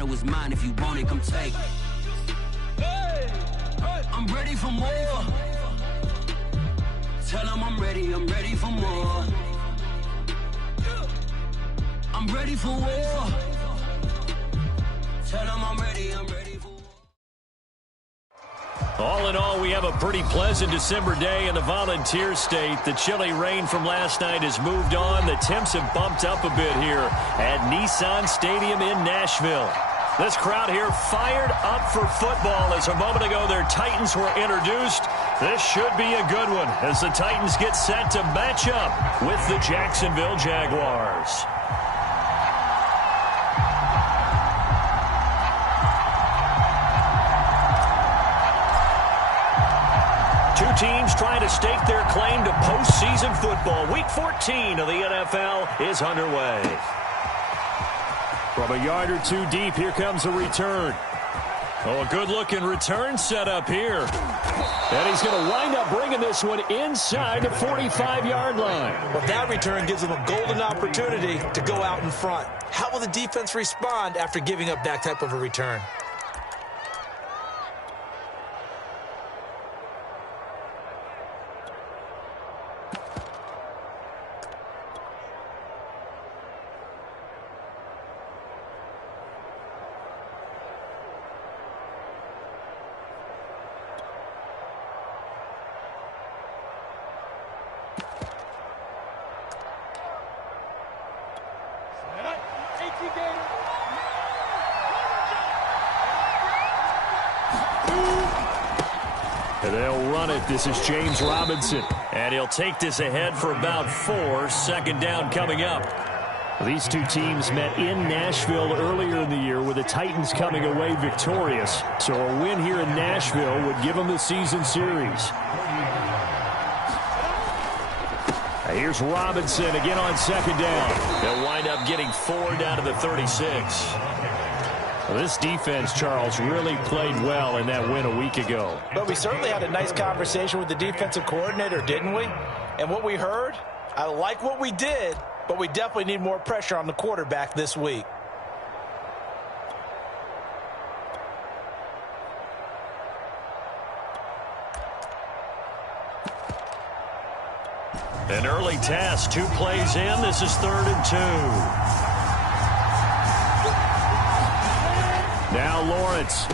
battle is mine. If you want it, come take it. I'm ready for more. Tell them I'm ready for more. I'm ready for war. Tell them I'm ready for war. All in all, we have a pretty pleasant December day in the Volunteer State. The chilly rain from last night has moved on. The temps have bumped up a bit here at Nissan Stadium in Nashville. This crowd here fired up for football as a moment ago their Titans were introduced. This should be a good one as the Titans get set to match up with the Jacksonville Jaguars. Two teams trying to stake their claim to postseason football. Week 14 of the NFL is underway. From a yard or two deep, here comes a return. Oh, a good-looking return set up here. And he's going to wind up bringing this one inside the 45-yard line. Well, that return gives them a golden opportunity to go out in front. How will the defense respond after giving up that type of a return? And they'll run it. This is James Robinson. And he'll take this ahead for about 4. Second down coming up. These two teams met in Nashville earlier in the year with the Titans coming away victorious. So a win here in Nashville would give them the season series. Here's Robinson again on second down. They'll wind up getting 4 down to the 36. Well, this defense, Charles, really played well in that win a week ago. But we certainly had a nice conversation with the defensive coordinator, didn't we? And what we heard, I like what we did, but we definitely need more pressure on the quarterback this week. An early task, 2 plays in. This is 3rd and 2. Now Lawrence.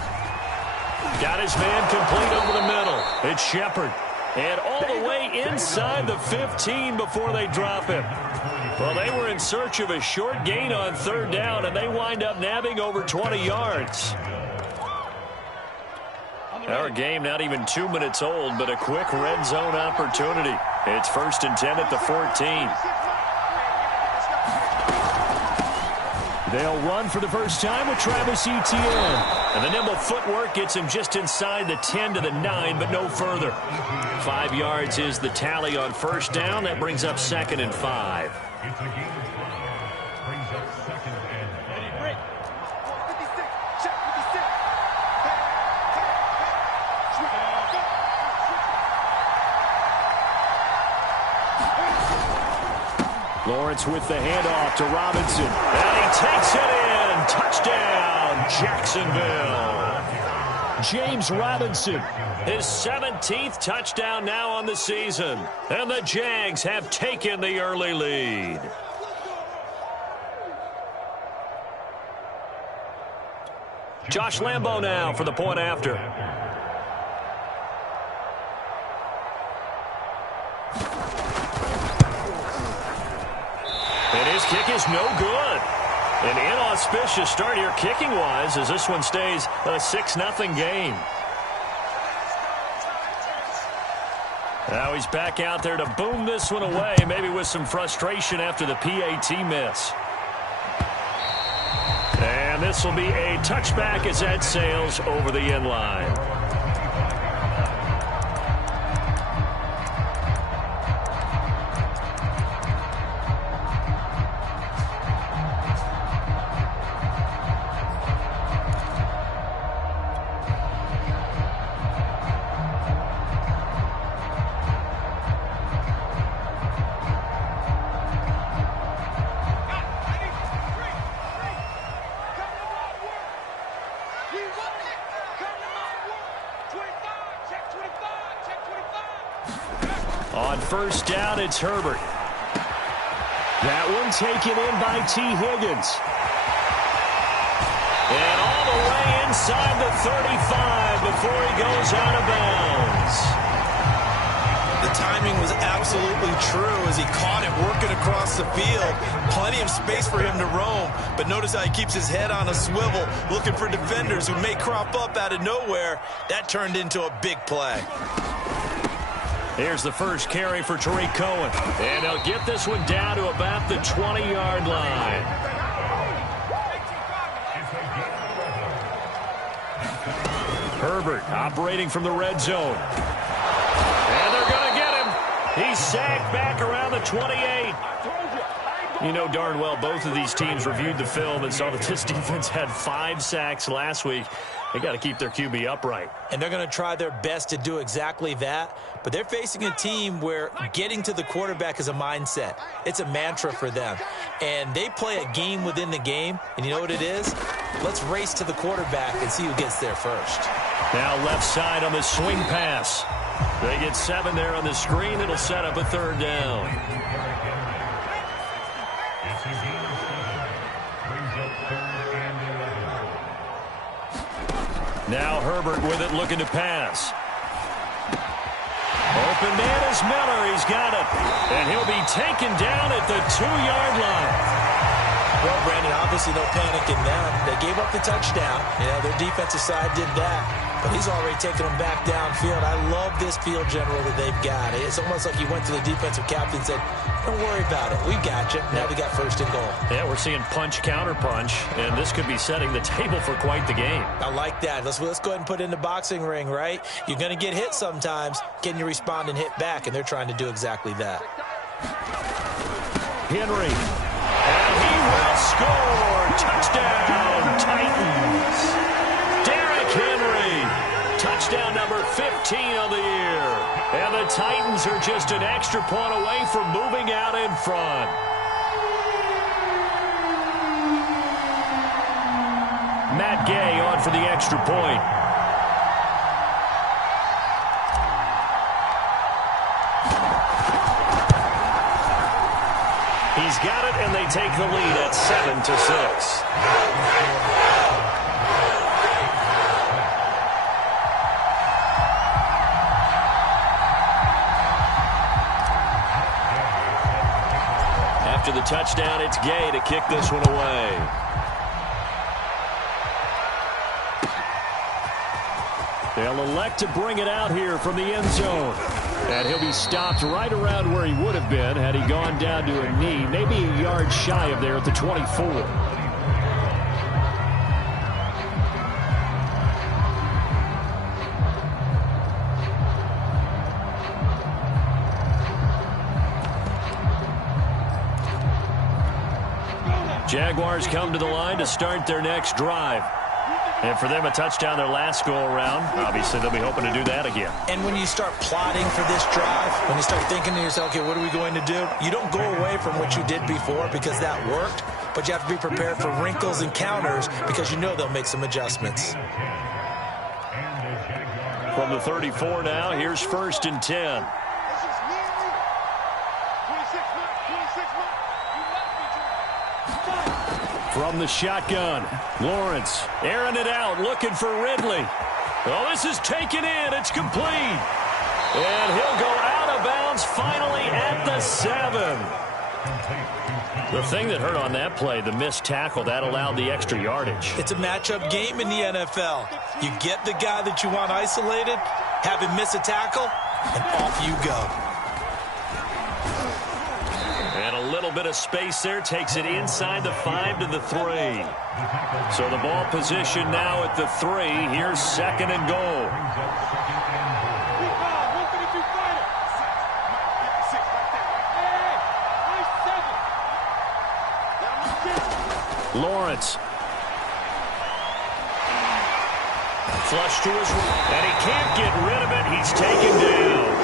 Got his man complete over the middle. It's Shepard. And all the way inside the 15 before they drop him. Well, they were in search of a short gain on 3rd down, and they wind up nabbing over 20 yards. Our game not even 2 minutes old, but a quick red zone opportunity. It's 1st and 10 at the 14. They'll run for the first time with Travis Etienne. And the nimble footwork gets him just inside the 10 to the 9, but no further. 5 yards is the tally on 1st down. That brings up 2nd and 5. Lawrence with the handoff to Robinson. And he takes it in. Touchdown, Jacksonville. James Robinson, his 17th touchdown now on the season. And the Jags have taken the early lead. Josh Lambo now for the point after. And his kick is no good. An inauspicious start here kicking-wise as this one stays a 6-0 game. Now he's back out there to boom this one away, maybe with some frustration after the PAT miss. And this will be a touchback as that sails over the end line. On first down, it's Herbert. That one taken in by T. Higgins. And all the way inside the 35 before he goes out of bounds. The timing was absolutely true as he caught it working across the field. Plenty of space for him to roam, but notice how he keeps his head on a swivel, looking for defenders who may crop up out of nowhere. That turned into a big play. Here's the first carry for Tariq Cohen. And he'll get this one down to about the 20-yard line. Herbert operating from the red zone. And they're going to get him. He's sacked back around the 28. You know darn well both of these teams reviewed the film and saw that this defense had 5 sacks last week. They got to keep their QB upright. And they're going to try their best to do exactly that. But they're facing a team where getting to the quarterback is a mindset. It's a mantra for them. And they play a game within the game. And you know what it is? Let's race to the quarterback and see who gets there first. Now left side on the swing pass. They get 7 there on the screen. It'll set up a third down. Now Herbert with it, looking to pass. Open man is Miller. He's got it. And he'll be taken down at the 2-yard line. Well, Brandon, obviously no panic in them. They gave up the touchdown. You know, their defensive side did that. But he's already taken them back downfield. I love this field general that they've got. It's almost like he went to the defensive captain and said, don't worry about it. We've got you. Now we got first and goal. Yeah, we're seeing punch, counter punch, and this could be setting the table for quite the game. I like that. Let's go ahead and put it in the boxing ring, right? You're going to get hit sometimes. Can you respond and hit back? And they're trying to do exactly that. Henry. And he will score. Touchdown, Titans. Derrick Henry. Touchdown number 15 of the year. And the Titans are just an extra point away from moving out in front. Matt Gay on for the extra point. He's got it, and they take the lead at 7-6. After the touchdown, it's Gay to kick this one away. They'll elect to bring it out here from the end zone. And he'll be stopped right around where he would have been had he gone down to a knee, maybe a yard shy of there at the 24. Jaguars come to the line to start their next drive. And for them, a touchdown their last go-around. Obviously, they'll be hoping to do that again. And when you start plotting for this drive, when you start thinking to yourself, okay, what are we going to do? You don't go away from what you did before because that worked, but you have to be prepared for wrinkles and counters because you know they'll make some adjustments. From the 34 now, here's 1st and 10. From the shotgun, Lawrence airing it out, looking for Ridley. Oh, this is taken in. It's complete. And he'll go out of bounds finally at the 7. The thing that hurt on that play, the missed tackle, that allowed the extra yardage. It's a matchup game in the NFL. You get the guy that you want isolated, have him miss a tackle, and off you go. And a little bit of space there takes it inside the 5 to the 3. So the ball position now at the 3. Here's 2nd and goal. Lawrence. Flush to his right, and he can't get rid of it. He's taken down.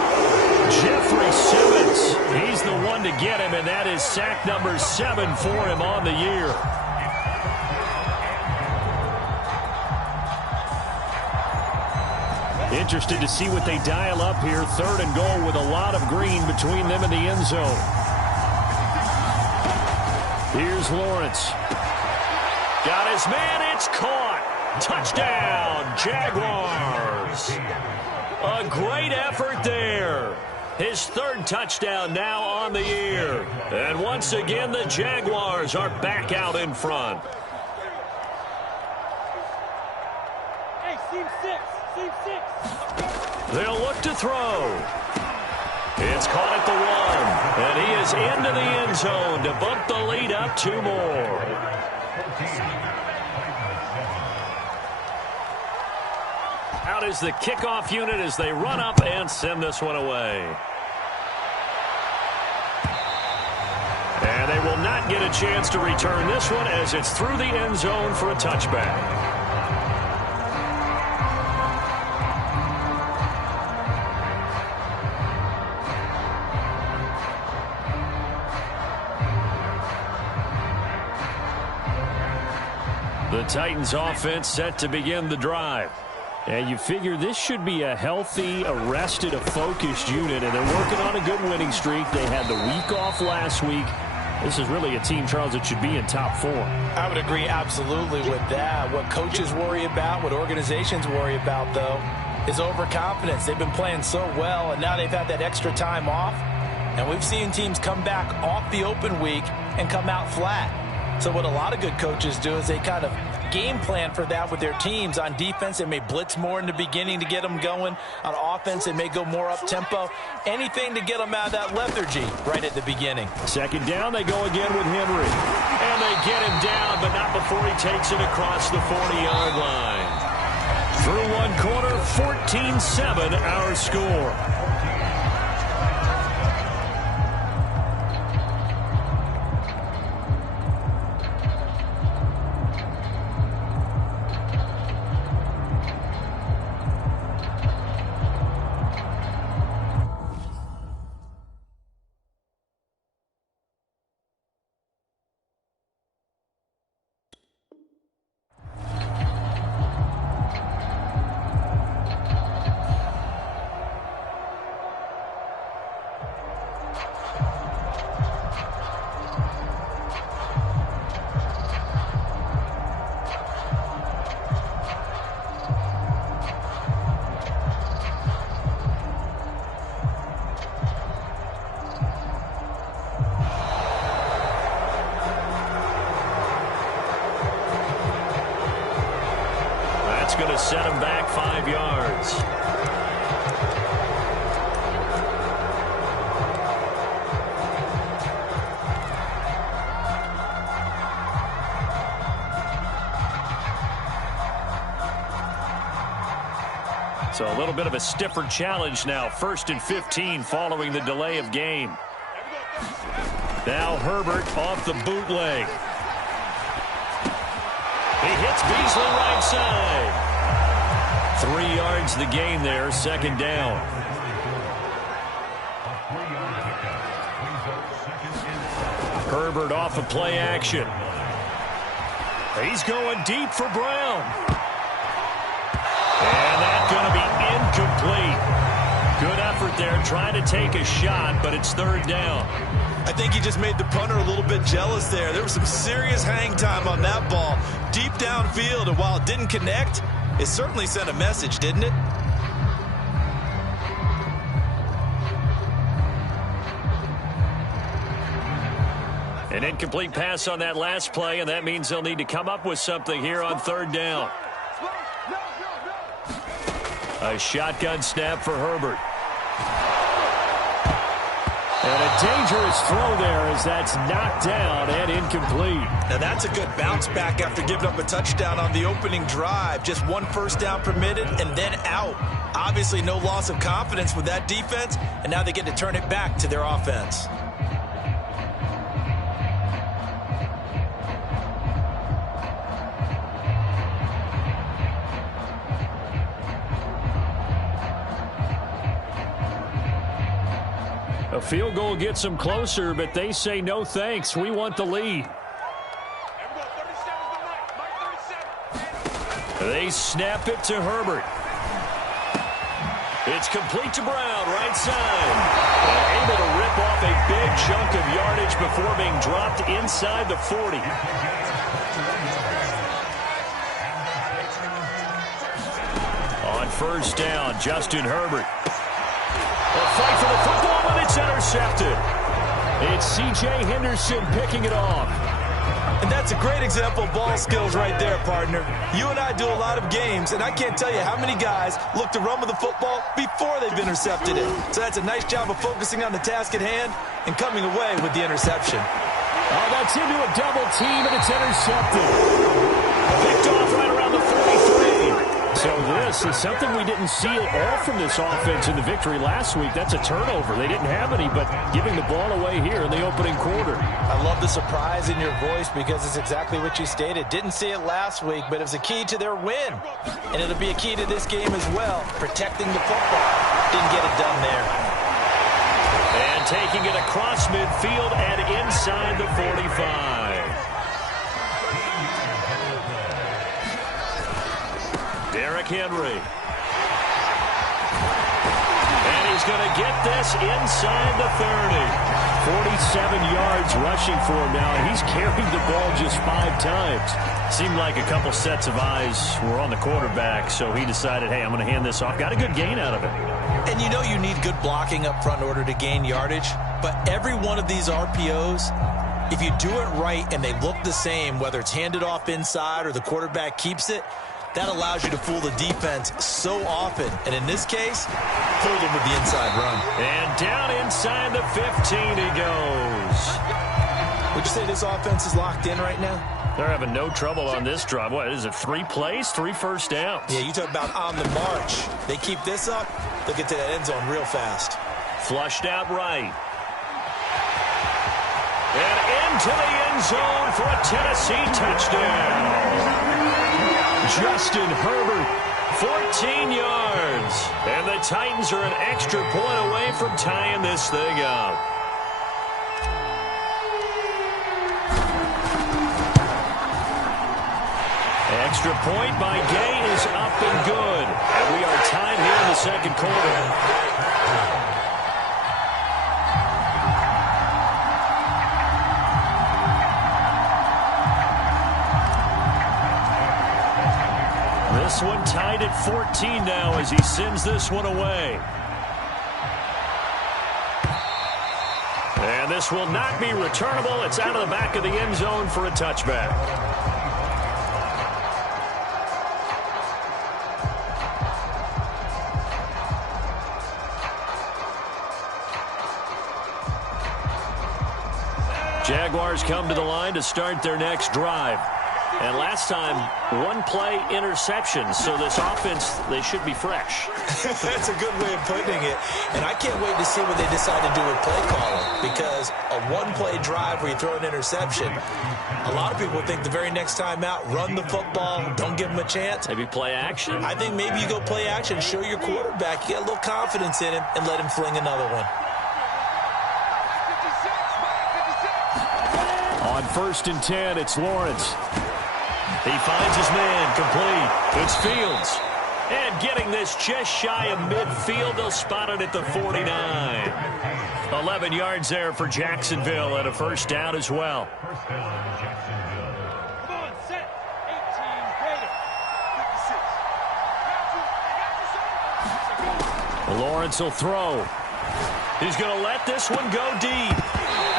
Jeffrey Simmons, he's the one to get him, and that is sack number 7 for him on the year. Interested to see what they dial up here. 3rd and goal with a lot of green between them and the end zone. Here's Lawrence. Got his man. It's caught. Touchdown, Jaguars. A great effort there. His 3rd touchdown now on the year. And once again, the Jaguars are back out in front. Hey, seam 6. They'll look to throw. It's caught at the 1. And he is into the end zone to bump the lead up 2 more. Out is the kickoff unit as they run up and send this one away. And they will not get a chance to return this one as it's through the end zone for a touchback. The Titans offense set to begin the drive. And you figure this should be a healthy, arrested, a focused unit, and they're working on a good winning streak. They had the week off last week. This is really a team, Charles, that should be in top form. I would agree absolutely with that. What coaches worry about, what organizations worry about, though, is overconfidence. They've been playing so well, and now they've had that extra time off. And we've seen teams come back off the open week and come out flat. So what a lot of good coaches do is they kind of game plan for that with their teams. On defense, they may blitz more in the beginning to get them going. On offense, they may go more up-tempo. Anything to get them out of that lethargy right at the beginning. 2nd down, they go again with Henry. And they get him down, but not before he takes it across the 40-yard line. Through 1 quarter, 14-7 our score. Going to set him back 5 yards. So a little bit of a stiffer challenge now. 1st and 15 following the delay of game. Now Herbert off the bootleg. He hits Beasley right side. 3 yards the gain there, 2nd down. Herbert off of play action. He's going deep for Brown. And that's going to be incomplete. Good effort there, trying to take a shot, but it's 3rd down. I think he just made the punter a little bit jealous there. There was some serious hang time on that ball. Deep downfield, and while it didn't connect, it certainly sent a message, didn't it? An incomplete pass on that last play, and that means they'll need to come up with something here on 3rd down. A shotgun snap for Herbert. And a dangerous throw there as that's knocked down and incomplete. Now that's a good bounce back after giving up a touchdown on the opening drive. Just 1 first down permitted and then out. Obviously no loss of confidence with that defense, and now they get to turn it back to their offense. A field goal gets them closer, but they say no thanks. We want the lead. They snap it to Herbert. It's complete to Brown, right side. And able to rip off a big chunk of yardage before being dropped inside the 40. On first down, Justin Herbert. A fight for the football, and it's intercepted. It's C.J. Henderson picking it off. And that's a great example of ball skills right there, partner. You and I do a lot of games, and I can't tell you how many guys look to run with the football before they've intercepted it. So that's a nice job of focusing on the task at hand and coming away with the interception. Oh, that's into a double team, and it's intercepted. Picked off right around the 43. So this is something we didn't see at all from this offense in the victory last week. That's a turnover. They didn't have any, but giving the ball away here in the opening quarter. I love the surprise in your voice because it's exactly what you stated. Didn't see it last week, but it was a key to their win. And it'll be a key to this game as well, protecting the football. Didn't get it done there. And taking it across midfield and inside the 45. Derrick Henry. And he's going to get this inside the 30. 47 yards rushing for him now. He's carried the ball just 5 times. Seemed like a couple sets of eyes were on the quarterback, so he decided, hey, I'm going to hand this off. Got a good gain out of it. And you know you need good blocking up front in order to gain yardage, but every one of these RPOs, if you do it right and they look the same, whether it's handed off inside or the quarterback keeps it, that allows you to fool the defense so often. And in this case, pulled him with the inside run. And down inside the 15 he goes. Would you say this offense is locked in right now? They're having no trouble on this drive. What is it, 3 plays, 3 first downs? Yeah, you talk about on the march. They keep this up, they'll get to that end zone real fast. Flushed out right. And into the end zone for a Tennessee touchdown. Justin Herbert, 14 yards. And the Titans are an extra point away from tying this thing up. Extra point by Gay is up and good. And we are tied here in the second quarter. This one tied at 14 now as he sends this one away. And this will not be returnable. It's out of the back of the end zone for a touchback. Jaguars come to the line to start their next drive. And last time, 1-play interception. So this offense, they should be fresh. That's a good way of putting it. And I can't wait to see what they decide to do with play calling. Because a 1-play drive where you throw an interception, a lot of people think the very next time out, run the football, don't give them a chance. Maybe play action? I think maybe you go play action, show your quarterback, you get a little confidence in him, and let him fling another one. On 1st and 10, it's Lawrence. He finds his man, complete. It's Fields. And getting this just shy of midfield, they'll spot it at the 49. 11 yards there for Jacksonville and a first down as well. Come on, set. 18 greater. 56. Lawrence will throw. He's going to let this one go deep.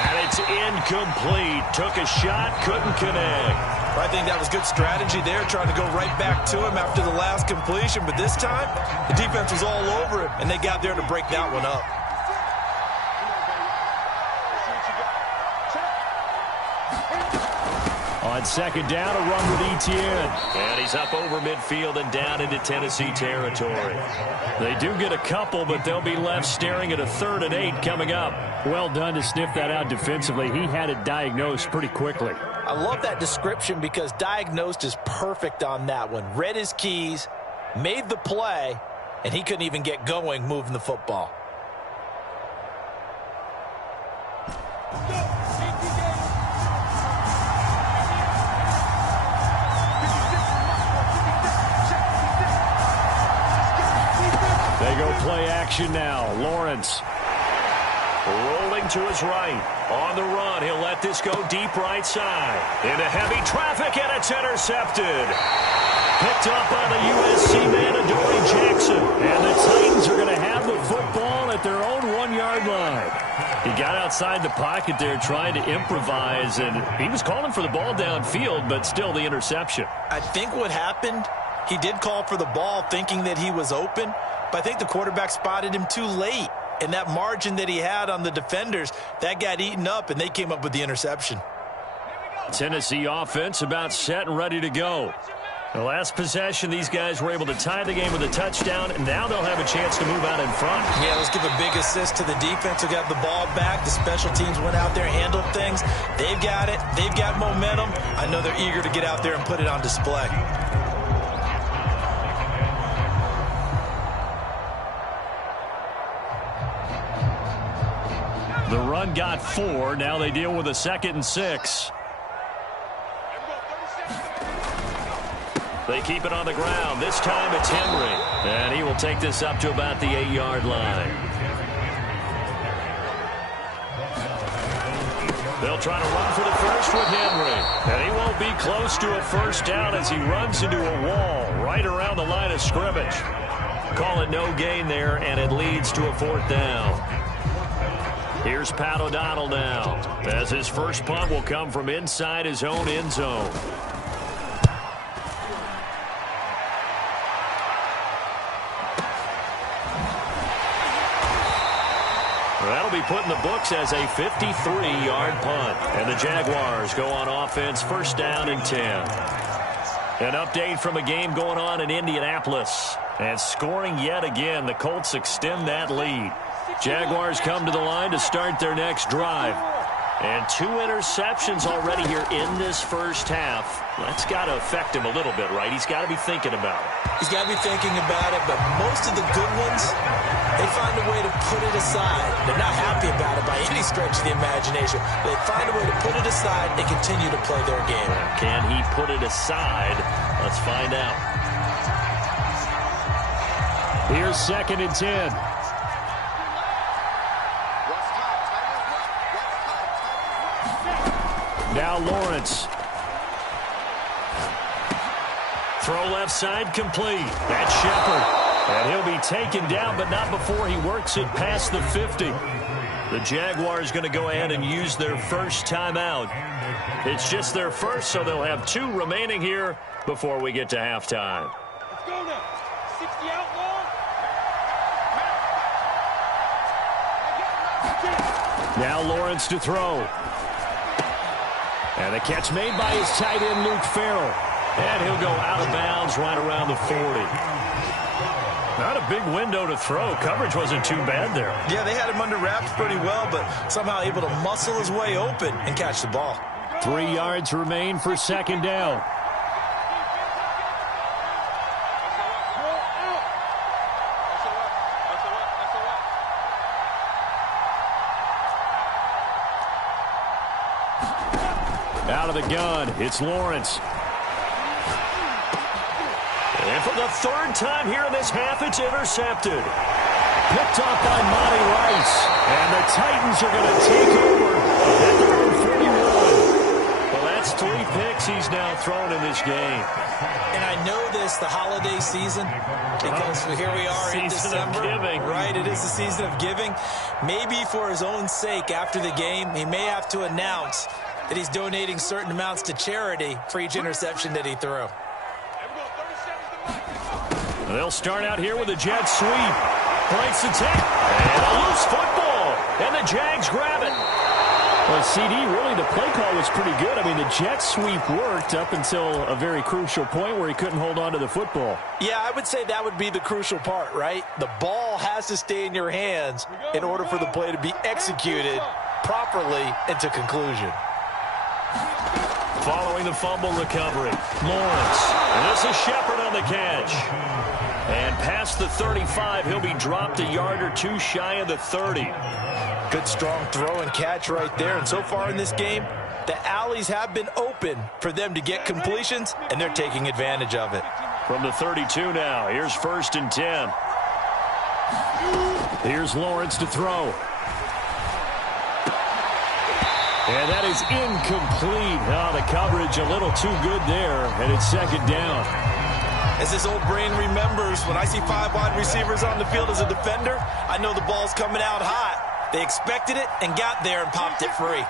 And it's incomplete. Took a shot, couldn't connect. I think that was good strategy there, trying to go right back to him after the last completion. But this time, the defense was all over him, and they got there to break that one up. On second down, a run with Etienne. And he's up over midfield and down into Tennessee territory. They do get a couple, but they'll be left staring at a 3rd and 8 coming up. Well done to sniff that out defensively. He had it diagnosed pretty quickly. I love that description because diagnosed is perfect on that one. Read his keys, made the play, and he couldn't even get going moving the football. They go play action now. Lawrence rolling to his right. On the run, he'll let this go deep right side. Into heavy traffic, and it's intercepted. Picked up by the USC man, Adoree Jackson. And the Titans are going to have the football at their own 1-yard line. He got outside the pocket there trying to improvise, and he was calling for the ball downfield, but still the interception. I think what happened, he did call for the ball thinking that he was open, but I think the quarterback spotted him too late. And that margin that he had on the defenders, that got eaten up, and they came up with the interception. Tennessee offense about set and ready to go. The last possession, these guys were able to tie the game with a touchdown, and now they'll have a chance to move out in front. Yeah, let's give a big assist to the defense who got the ball back. The special teams went out there and handled things. They've got it. They've got momentum. I know they're eager to get out there and put it on display. The run got 4. Now they deal with a 2nd and 6. They keep it on the ground. This time it's Henry. And he will take this up to about the 8-yard line. They'll try to run for the first with Henry. And he won't be close to a first down as he runs into a wall right around the line of scrimmage. Call it no gain there, and it leads to a 4th down. Here's Pat O'Donnell now, as his first punt will come from inside his own end zone. That'll be put in the books as a 53-yard punt. And the Jaguars go on offense, first down and 10. An update from a game going on in Indianapolis. And scoring yet again, the Colts extend that lead. Jaguars come to the line to start their next drive. And 2 interceptions already here in this first half. That's got to affect him a little bit, right? He's got to be thinking about it. He's got to be thinking about it, but most of the good ones, they find a way to put it aside. They're not happy about it by any stretch of the imagination. They find a way to put it aside and continue to play their game. Can he put it aside? Let's find out. Here's 2nd and 10. Now Lawrence. Throw left side complete. That's Shepard. And he'll be taken down, but not before he works it past the 50. The Jaguars going to go ahead and use their first timeout. It's just their first, so they'll have 2 remaining here before we get to halftime. Let's go now. 60 outlaw. Now Lawrence to throw. And a catch made by his tight end, Luke Farrell. And he'll go out of bounds right around the 40. Not a big window to throw. Coverage wasn't too bad there. Yeah, they had him under wraps pretty well, but somehow able to muscle his way open and catch the ball. 3 yards remain for 2nd down. Out of the gun, it's Lawrence. And for the 3rd time here in this half, it's intercepted. Picked off by Monty Rice. And the Titans are going to take over at their own 41. Well, that's 3 picks he's now thrown in this game. And I know this, the holiday season, because here we are in December. Season of giving. Right, it is the season of giving. Maybe for his own sake after the game, he may have to announce that he's donating certain amounts to charity for each interception that he threw. They'll start out here with a jet sweep. Breaks the tackle. And a loose football. And the Jags grab it. Well, CD, really, the play call was pretty good. I mean, the jet sweep worked up until a very crucial point where he couldn't hold on to the football. Yeah, I would say that would be the crucial part, right? The ball has to stay in your hands in order for the play to be executed properly and to conclusion. Following the fumble recovery, Lawrence. And this is Shepard on the catch. And past the 35, he'll be dropped a yard or 2 shy of the 30. Good strong throw and catch right there. And so far in this game, the alleys have been open for them to get completions, and they're taking advantage of it. From the 32 now, here's 1st and 10. Here's Lawrence to throw. And that is incomplete. Oh, the coverage a little too good there, and it's second down. As this old brain remembers, when I see 5 wide receivers on the field as a defender, I know the ball's coming out hot. They expected it and got there and popped it free.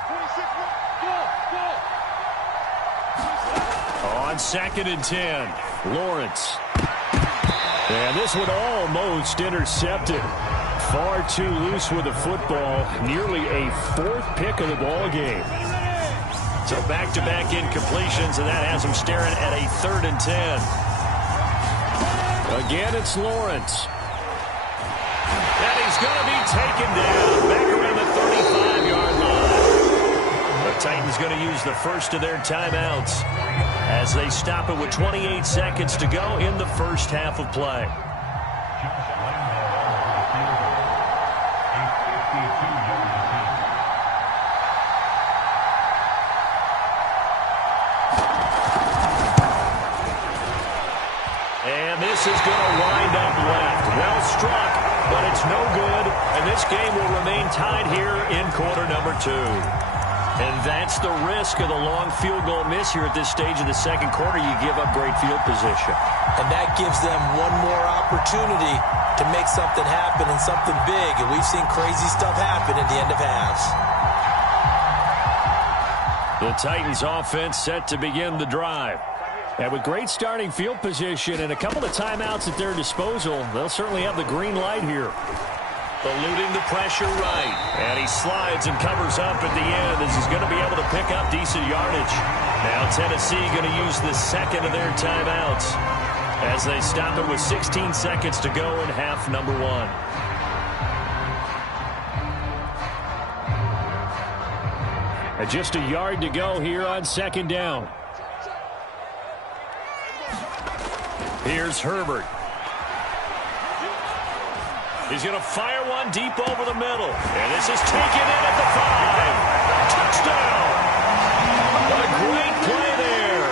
On 2nd and 10, Lawrence. And this one almost intercepted. Far too loose with the football. Nearly a 4th pick of the ball game. So back-to-back incompletions, and that has him staring at a 3rd and 10. Again, it's Lawrence. And he's going to be taken down back around the 35-yard line. The Titans going to use the first of their timeouts as they stop it with 28 seconds to go in the first half of play. And this is going to wind up left. Well struck, but it's no good. And this game will remain tied here in quarter number 2. And that's the risk of the long field goal miss here at this stage of the second quarter. You give up great field position. And that gives them one more opportunity to make something happen and something big. And we've seen crazy stuff happen at the end of halves. The Titans offense set to begin the drive. And with great starting field position and a couple of timeouts at their disposal, they'll certainly have the green light here. Eluding the pressure right. And he slides and covers up at the end as he's going to be able to pick up decent yardage. Now Tennessee going to use the second of their timeouts as they stop it with 16 seconds to go in half number 1. And just a yard to go here on 2nd down. Here's Herbert. He's going to fire one deep over the middle. And this is taken in at the 5. Touchdown! A great play there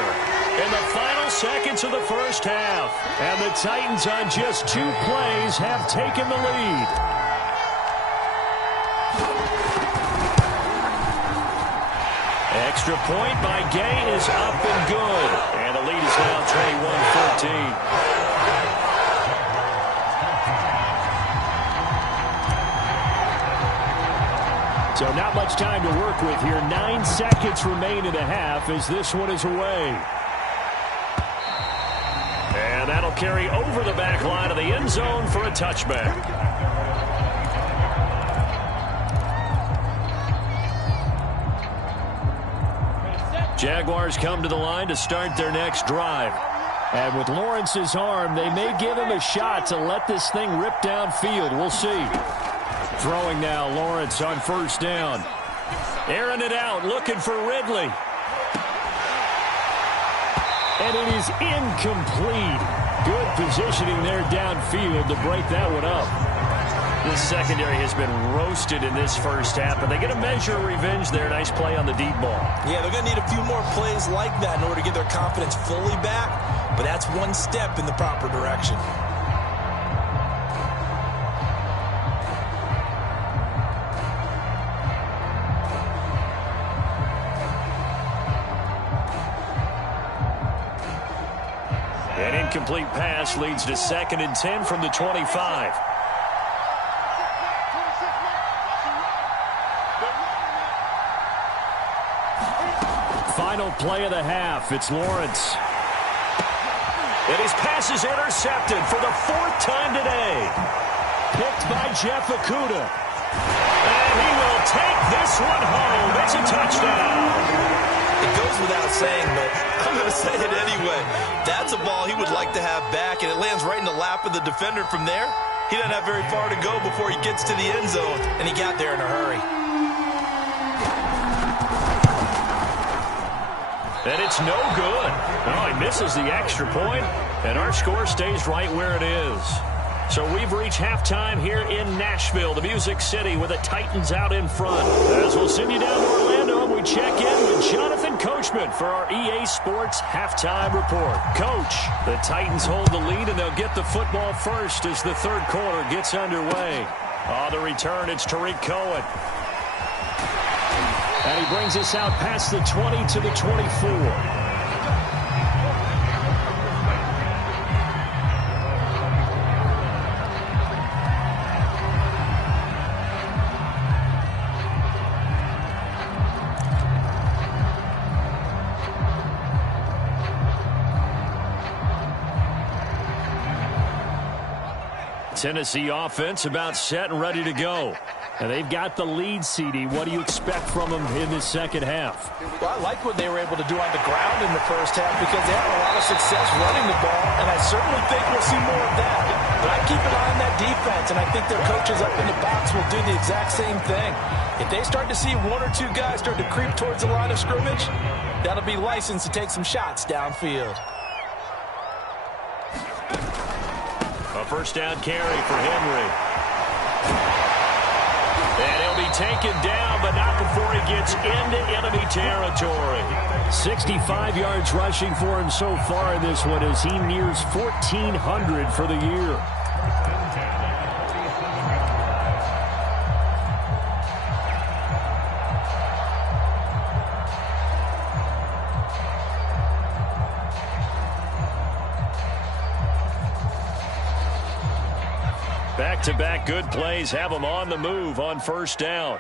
in the final seconds of the first half. And the Titans on just 2 plays have taken the lead. Extra point by Gay is up and good. And the lead is now 21-14. So not much time to work with here. 9 seconds remain in the half as this one is away. And that'll carry over the back line of the end zone for a touchback. Jaguars come to the line to start their next drive. And with Lawrence's arm, they may give him a shot to let this thing rip downfield. We'll see. Throwing now, Lawrence on 1st down. Airing it out, looking for Ridley. And it is incomplete. Good positioning there downfield to break that one up. This secondary has been roasted in this first half, but they get a measure of revenge there. Nice play on the deep ball. Yeah, they're going to need a few more plays like that in order to get their confidence fully back, but that's one step in the proper direction. An incomplete pass leads to 2nd and 10 from the 25. Final play of the half. It's Lawrence. And his pass is intercepted for the 4th time today. Picked by Jeff Okudah. And he will take this one home. It's a touchdown. It goes without saying, but I'm going to say it anyway. That's a ball he would like to have back, and it lands right in the lap of the defender from there. He doesn't have very far to go before he gets to the end zone, and he got there in a hurry. And it's no good. Oh, he misses the extra point, and our score stays right where it is. So we've reached halftime here in Nashville, the Music City, with the Titans out in front. As we'll send you down to Orlando, we we check in with Jonathan Coachman for our EA Sports Halftime Report. Coach, the Titans hold the lead, and they'll get the football first as the third quarter gets underway. On the return, it's Tariq Cohen. And he brings us out past the 20 to the 24. Tennessee offense about set and ready to go. And they've got the lead, CD. What do you expect from them in this second half? Well, I like what they were able to do on the ground in the first half because they had a lot of success running the ball, and I certainly think we'll see more of that. But I keep an eye on that defense, and I think their coaches up in the box will do the exact same thing. If they start to see one or two guys start to creep towards the line of scrimmage, that'll be licensed to take some shots downfield. A first down carry for Henry. And he'll be taken down, but not before he gets into enemy territory. 65 yards rushing for him so far in this one as he nears 1,400 for the year. Back-to-back good plays have them on the move on first down.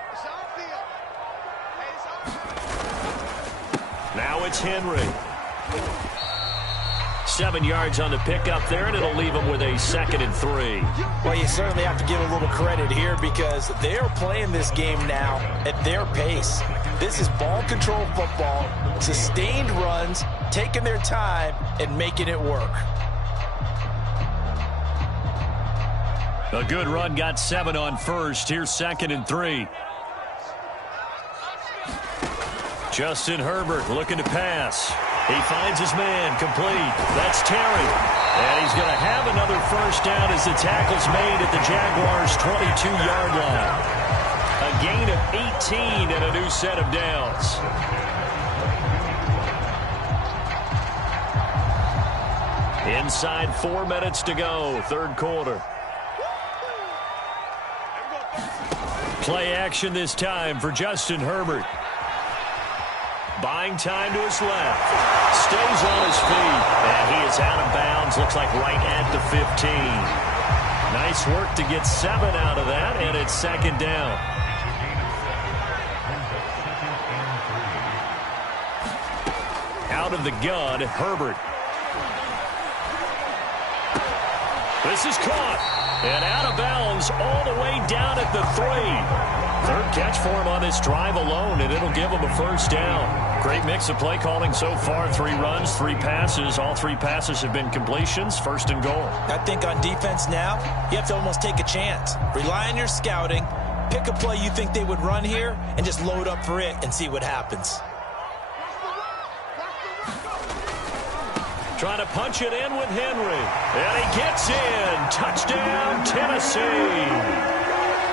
Now it's Henry. 7 yards on the pickup there, and it'll leave them with a 2nd and 3. Well, you certainly have to give a little credit here because they're playing this game now at their pace. This is ball control football, sustained runs, taking their time, and making it work. A good run got 7 on first. Here's 2nd and 3. Justin Herbert looking to pass. He finds his man complete. That's Terry. And he's going to have another first down as the tackle's made at the Jaguars' 22-yard line. A gain of 18 and a new set of downs. Inside 4 minutes to go, third quarter. Play action this time for Justin Herbert. Buying time to his left. Stays on his feet. And he is out of bounds. Looks like right at the 15. Nice work to get 7 out of that. And it's 2nd down. Out of the gun, Herbert. This is caught. And out of bounds all the way down at the 3. Third catch for him on this drive alone, and it'll give him a first down. Great mix of play calling so far. 3 runs, 3 passes. All 3 passes have been completions. 1st and goal. I think on defense now, you have to almost take a chance. Rely on your scouting. Pick a play you think they would run here, and just load up for it and see what happens. Trying to punch it in with Henry. And he gets in. Touchdown, Tennessee.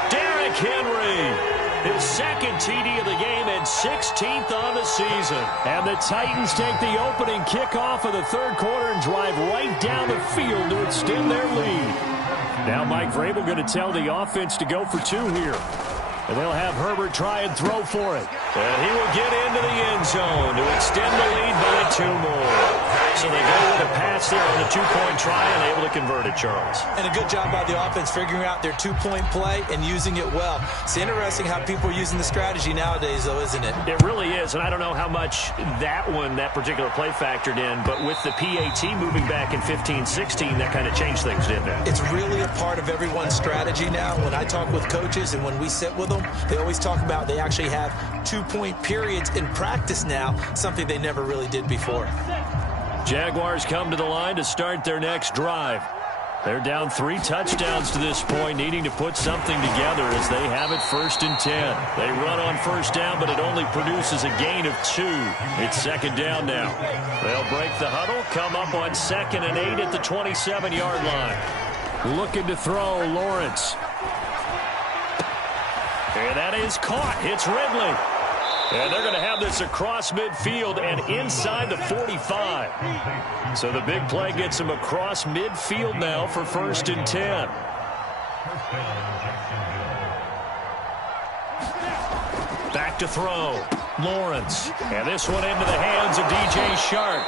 Derrick Henry. His 2nd TD of the game and 16th on the season. And the Titans take the opening kickoff of the third quarter and drive right down the field to extend their lead. Now Mike Vrabel going to tell the offense to go for 2 here. And they'll have Herbert try and throw for it. And he will get into the end zone to extend the lead by 2 more. So they go with a pass there on the 2-point try and able to convert it, Charles. And a good job by the offense figuring out their 2-point play and using it well. It's interesting how people are using the strategy nowadays, though, isn't it? It really is, and I don't know how much that particular play factored in, but with the PAT moving back in 15-16, that kind of changed things, didn't it? It's really a part of everyone's strategy now. When I talk with coaches and when we sit with them, they always talk about they actually have 2-point periods in practice now, something they never really did before. Jaguars come to the line to start their next drive. They're down 3 touchdowns to this point, needing to put something together as they have it 1st and 10. They run on first down, but it only produces a gain of 2. It's 2nd down now. They'll break the huddle, come up on 2nd and 8 at the 27-yard line. Looking to throw, Lawrence. And that is caught. It's Ridley. And they're going to have this across midfield and inside the 45. So the big play gets them across midfield now for 1st and 10. Back to throw. Lawrence. And this one into the hands of DJ Shark.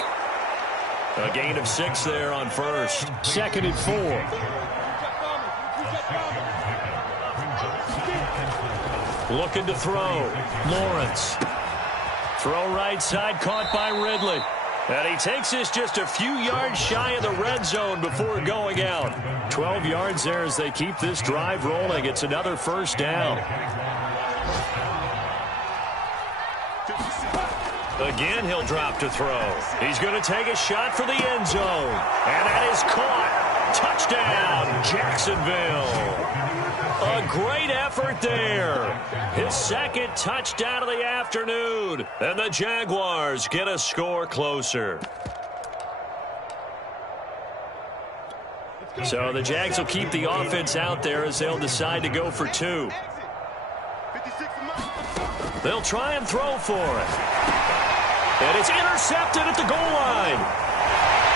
A gain of 6 there on 1st. 2nd and 4. Looking to throw. Lawrence. Throw right side, caught by Ridley. And he takes this just a few yards shy of the red zone before going out. 12 yards there as they keep this drive rolling. It's another 1st down. Again, he'll drop to throw. He's going to take a shot for the end zone. And that is caught. Touchdown, Jacksonville. A great effort there. His 2nd touchdown of the afternoon. And the Jaguars get a score closer. So the Jags will keep the offense out there as they'll decide to go for 2. They'll try and throw for it. And it's intercepted at the goal line.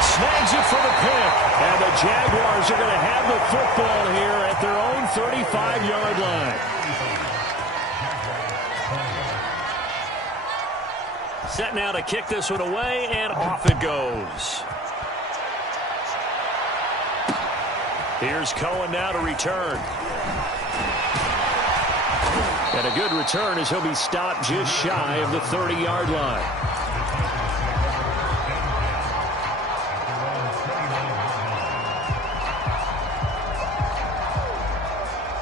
Snags it for the pick. And the Jaguars are going to have the football here at their own 35-yard line. Set now to kick this one away, and off it goes. Here's Cohen now to return. And a good return as he'll be stopped just shy of the 30-yard line.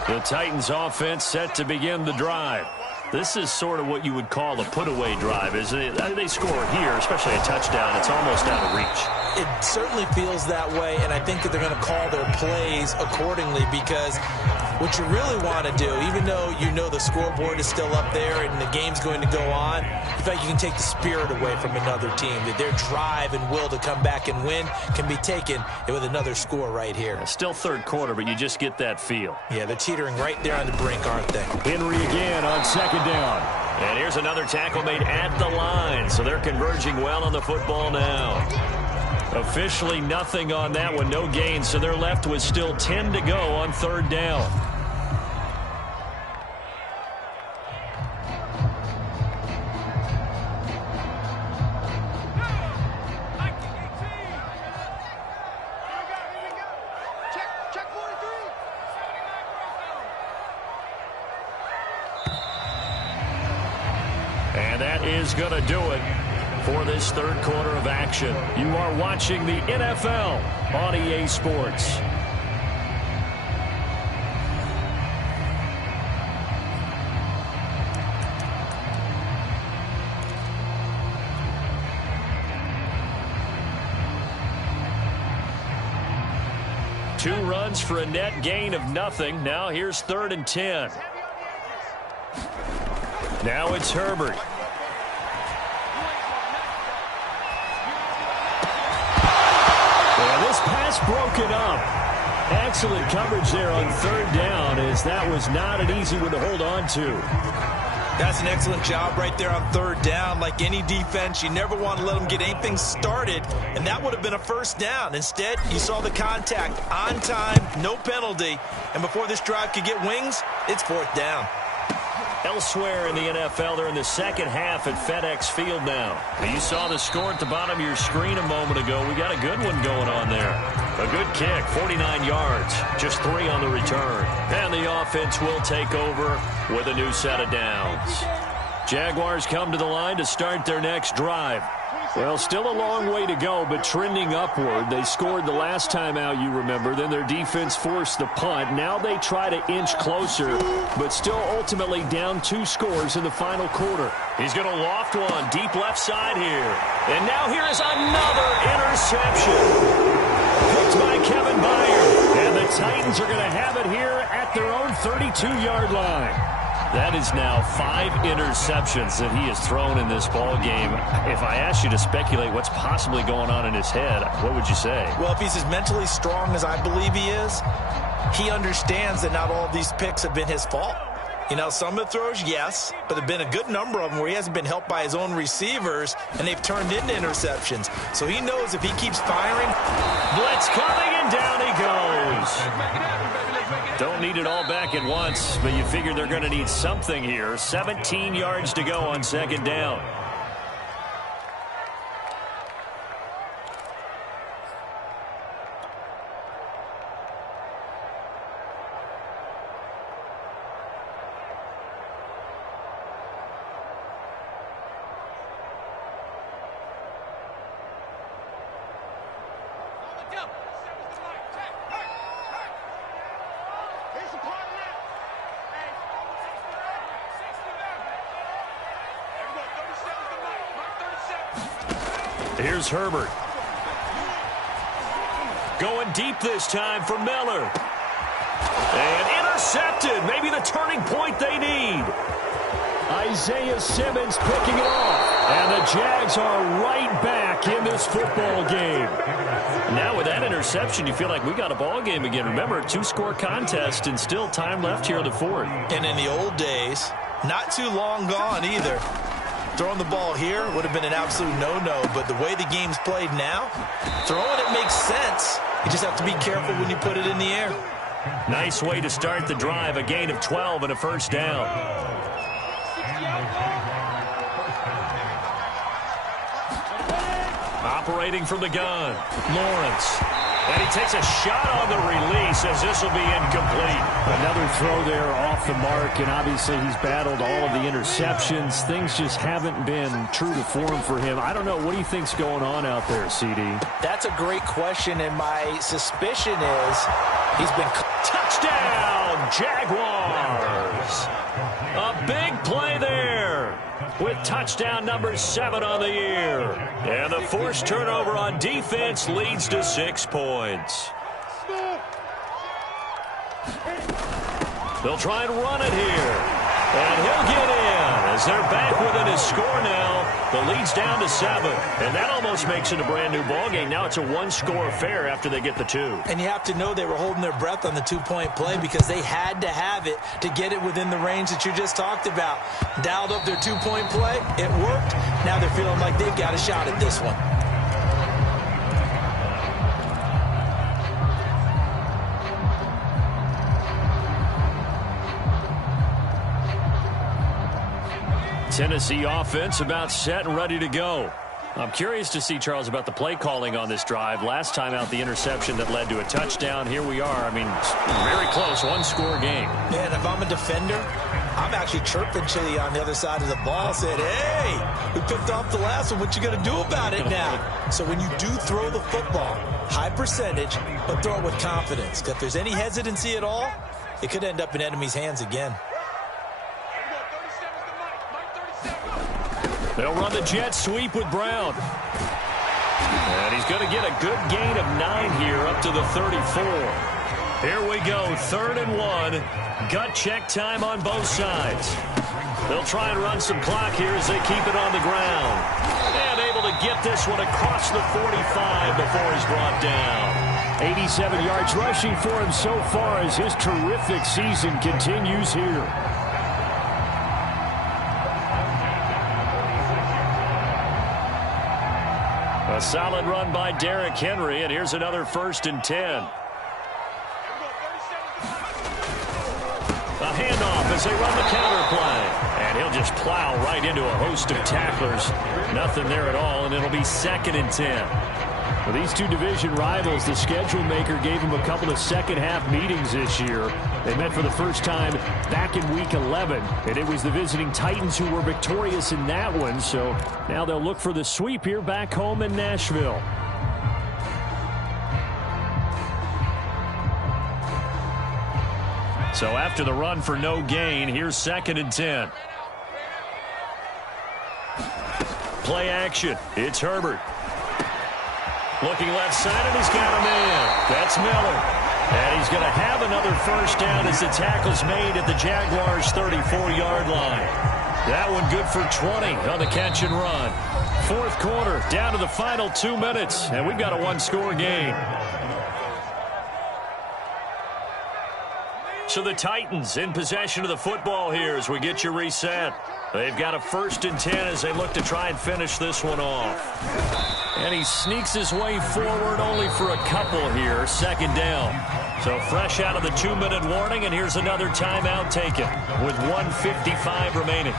The Titans offense set to begin the drive. This is sort of what you would call a put-away drive, isn't it? They score here, especially a touchdown. It's almost out of reach. It certainly feels that way, and I think that they're going to call their plays accordingly because what you really want to do, even though you know the scoreboard is still up there and the game's going to go on, you feel like you can take the spirit away from another team, that their drive and will to come back and win can be taken with another score right here. Still 3rd quarter, but you just get that feel. Yeah, they're teetering right there on the brink, aren't they? Henry again on 2nd down. And here's another tackle made at the line, so they're converging well on the football now. Officially nothing on that one, no gain, so they're left with still 10 to go on 3rd down. And that is going to do it for this 3rd quarter of action. You are watching the NFL on EA Sports. Two runs for a net gain of nothing. Now here's 3rd and 10. Now it's Herbert. And this pass broken up. Excellent coverage there on 3rd down, as that was not an easy one to hold on to. That's an excellent job right there on 3rd down. Like any defense, you never want to let them get anything started, and that would have been a 1st down. Instead, you saw the contact on time, no penalty, and before this drive could get wings, it's 4th down. Elsewhere in the NFL, they're in the 2nd half at FedEx Field now. You saw the score at the bottom of your screen a moment ago. We got a good one going on there. A good kick, 49 yards, just 3 on the return. And the offense will take over with a new set of downs. Jaguars come to the line to start their next drive. Well, still a long way to go, but trending upward. They scored the last time out, you remember. Then their defense forced the punt. Now they try to inch closer, but still ultimately down 2 scores in the final quarter. He's going to loft one deep left side here. And now here is another interception. Picked by Kevin Byard. And the Titans are going to have it here at their own 32-yard line. That is now 5 interceptions that he has thrown in this ball game. If I asked you to speculate what's possibly going on in his head, what would you say? Well, if he's as mentally strong as I believe he is, he understands that not all of these picks have been his fault. You know, some of the throws, yes, but there have been a good number of them where he hasn't been helped by his own receivers, and they've turned into interceptions. So he knows if he keeps firing. Blitz coming, and down he goes. Don't need it all back at once, but you figure they're going to need something here. 17 yards to go on second down. Here's Herbert. Going deep this time for Miller. And intercepted. Maybe the turning point they need. Isaiah Simmons picking it off. And the Jags are right back in this football game. Now with that interception, you feel like we got a ball game again. Remember, a two-score contest and still time left here in the fourth. And in the old days, not too long gone either. Throwing the ball here would have been an absolute no-no, but the way the game's played now, throwing it makes sense. You just have to be careful when you put it in the air. Nice way to start the drive, a gain of 12 and a first down. Operating from the gun, Lawrence. And he takes a shot on the release as this will be incomplete. Another throw there off the mark, and obviously he's battled all of the interceptions. Things just haven't been true to form for him. I don't know. What do you think's going on out there, CD? That's a great question, and my suspicion is he's been... Touchdown, Jaguars! A big play there with touchdown number 7 on the year. And the forced turnover on defense leads to 6 points. They'll try and run it here. And he'll get in as they're back within his score now. The lead's down to 7. And that almost makes it a brand new ball game. Now it's a one-score affair after they get the 2. And you have to know they were holding their breath on the two-point play because they had to have it to get it within the range that you just talked about. Dialed up their two-point play. It worked. Now they're feeling like they've got a shot at this one. Tennessee offense about set and ready to go. I'm curious to see, Charles, about the play calling on this drive. Last time out, the interception that led to a touchdown. Here we are. I mean, very close, one-score game. Man, if I'm a defender, I'm actually chirping Chili on the other side of the ball, saying, hey, we picked off the last one. What you going to do about it now? So when you do throw the football, high percentage, but throw it with confidence. If there's any hesitancy at all, it could end up in enemy's hands again. They'll run the jet sweep with Brown. And he's going to get a good gain of 9 here up to the 34. Here we go, 3rd and 1. Gut check time on both sides. They'll try and run some clock here as they keep it on the ground. And able to get this one across the 45 before he's brought down. 87 yards rushing for him so far as his terrific season continues here. A solid run by Derrick Henry, and here's another 1st and 10. A handoff as they run the counter play. And he'll just plow right into a host of tacklers. Nothing there at all, and it'll be 2nd and 10. For these two division rivals, the schedule maker gave them a couple of second-half meetings this year. They met for the first time back in Week 11, and it was the visiting Titans who were victorious in that one. So now they'll look for the sweep here back home in Nashville. So after the run for no gain, here's 2nd and 10. Play action. It's Herbert. Looking left side, and he's got a man. That's Miller. And he's going to have another first down as the tackle's made at the Jaguars' 34-yard line. That one good for 20 on the catch and run. 4th quarter, down to the final 2 minutes, and we've got a one-score game. So the Titans in possession of the football here as we get you reset. They've got a 1st and 10 as they look to try and finish this one off. And he sneaks his way forward only for a couple here, 2nd down. So fresh out of the 2-minute warning, and here's another timeout taken with 1:55 remaining.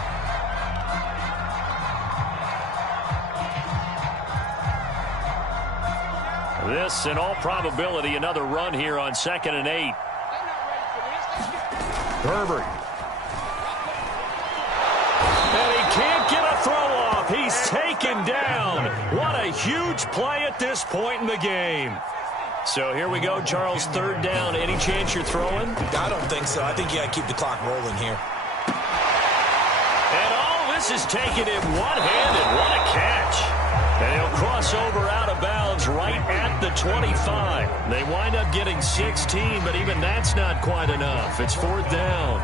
This, in all probability, another run here on 2nd and 8. Herbert. And he can't get a throw off. He's taken down. What a huge play at this point in the game. So here we go, Charles, 3rd down. Any chance you're throwing? I don't think so. I think you got to keep the clock rolling here. And all this is taken in one-handed. What a catch. And he'll cross over out of bounds right at the 25. They wind up getting 16, but even that's not quite enough. It's 4th down.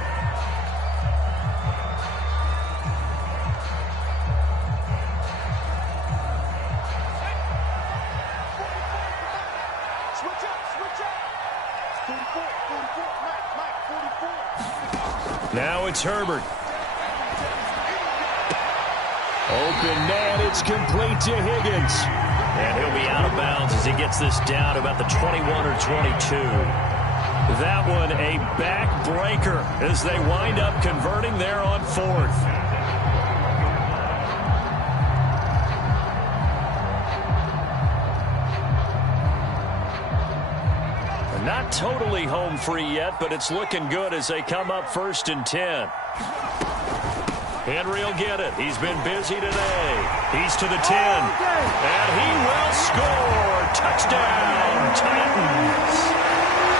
Now it's Herbert. Open man, it's complete to Higgins. And he'll be out of bounds as he gets this down to about the 21 or 22. That one a backbreaker as they wind up converting there on 4th. Not totally home free yet, but it's looking good as they come up 1st and 10. Henry will get it. He's been busy today. He's to the 10. And he will score. Touchdown, Titans.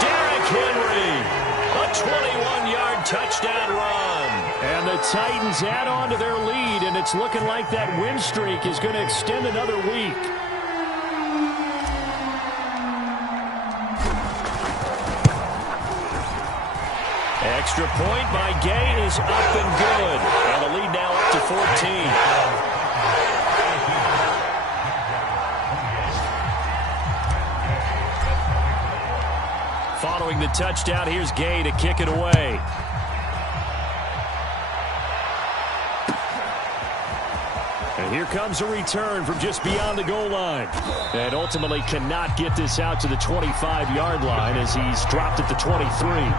Derrick Henry. A 21-yard touchdown run. And the Titans add on to their lead, and it's looking like that win streak is going to extend another week. Extra point by Gay is up and good. And the lead now up to 14. Following the touchdown, here's Gay to kick it away. And here comes a return from just beyond the goal line. And ultimately cannot get this out to the 25-yard line as he's dropped at the 23.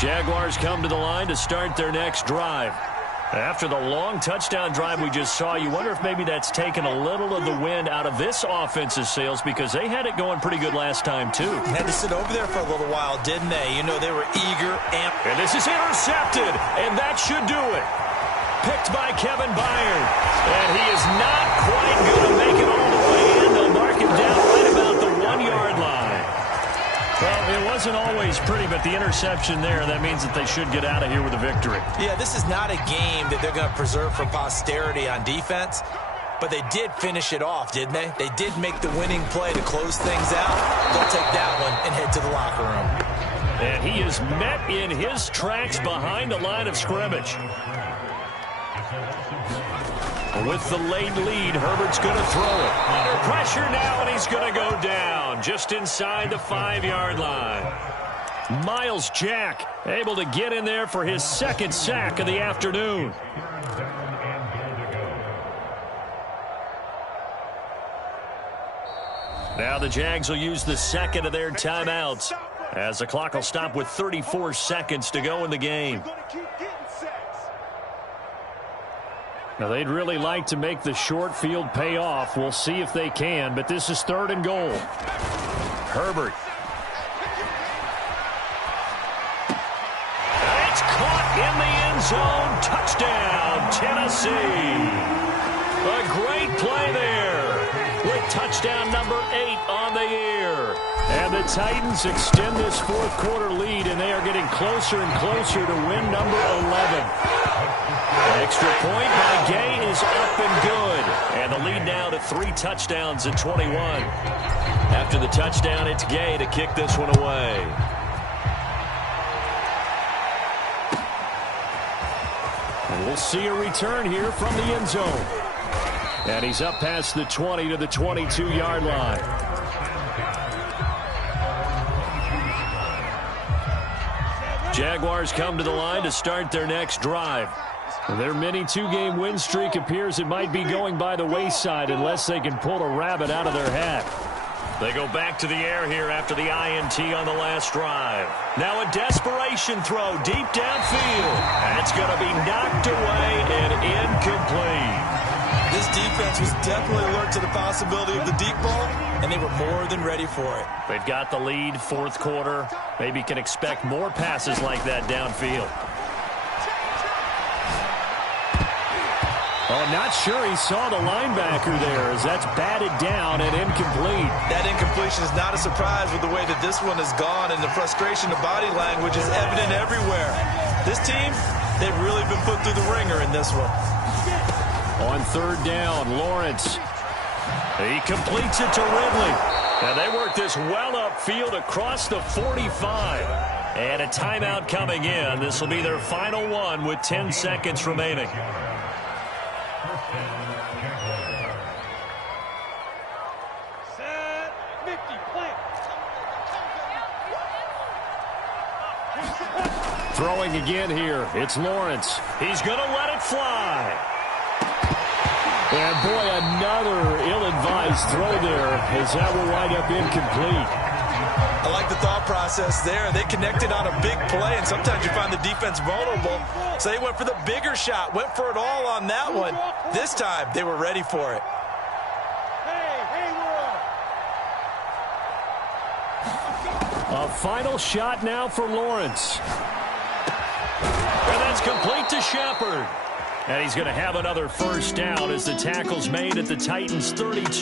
Jaguars come to the line to start their next drive. After the long touchdown drive we just saw, you wonder if maybe that's taken a little of the wind out of this offense's sails because they had it going pretty good last time, too. Had to sit over there for a little while, didn't they? You know, they were eager. And this is intercepted, and that should do it. Picked by Kevin Byard. And he is not quite going to make it all the way in. They'll mark him down right about the 1-yard line. Well, it wasn't always pretty, but the interception there, that means that they should get out of here with a victory. Yeah, this is not a game that they're going to preserve for posterity on defense, but they did finish it off, didn't they? They did make the winning play to close things out. They'll take that one and head to the locker room. And he is met in his tracks behind the line of scrimmage. With the late lead, Herbert's going to throw it. Under pressure now, and he's going to go down just inside the 5-yard line. Miles Jack able to get in there for his 2nd sack of the afternoon. Now the Jags will use the 2nd of their timeouts as the clock will stop with 34 seconds to go in the game. Now, they'd really like to make the short field pay off. We'll see if they can, but this is 3rd and goal. Herbert. It's caught in the end zone. Touchdown, Tennessee. A great play there with touchdown number 8 on the year. And the Titans extend this 4th quarter lead, and they are getting closer and closer to win number 11. Extra point by Gay is up and good. And the lead now to 3 touchdowns at 21. After the touchdown, it's Gay to kick this one away. And we'll see a return here from the end zone. And he's up past the 20 to the 22-yard line. Jaguars come to the line to start their next drive. Their mini two-game win streak appears it might be going by the wayside unless they can pull a rabbit out of their hat. They go back to the air here after the INT on the last drive. Now a desperation throw deep downfield. That's going to be knocked away and incomplete. This defense was definitely alert to the possibility of the deep ball, and they were more than ready for it. They've got the lead, fourth quarter. Maybe can expect more passes like that downfield. Oh, not sure he saw the linebacker there as that's batted down and incomplete. That incompletion is not a surprise with the way that this one has gone, and the frustration of body language is evident everywhere. This team, they've really been put through the ringer in this one. On third down, Lawrence. He completes it to Ridley. And they work this well upfield across the 45. And a timeout coming in. This will be their final one with 10 seconds remaining. Set, 50, plant. Throwing again here. It's Lawrence. He's going to let it fly. And, boy, another ill-advised throw there as that will wind up incomplete. I like the thought process there. They connected on a big play, and sometimes you find the defense vulnerable. So they went for the bigger shot, went for it all on that one. This time, they were ready for it. A final shot now for Lawrence. And that's complete to Shepard. And he's going to have another first down as the tackle's made at the Titans' 32.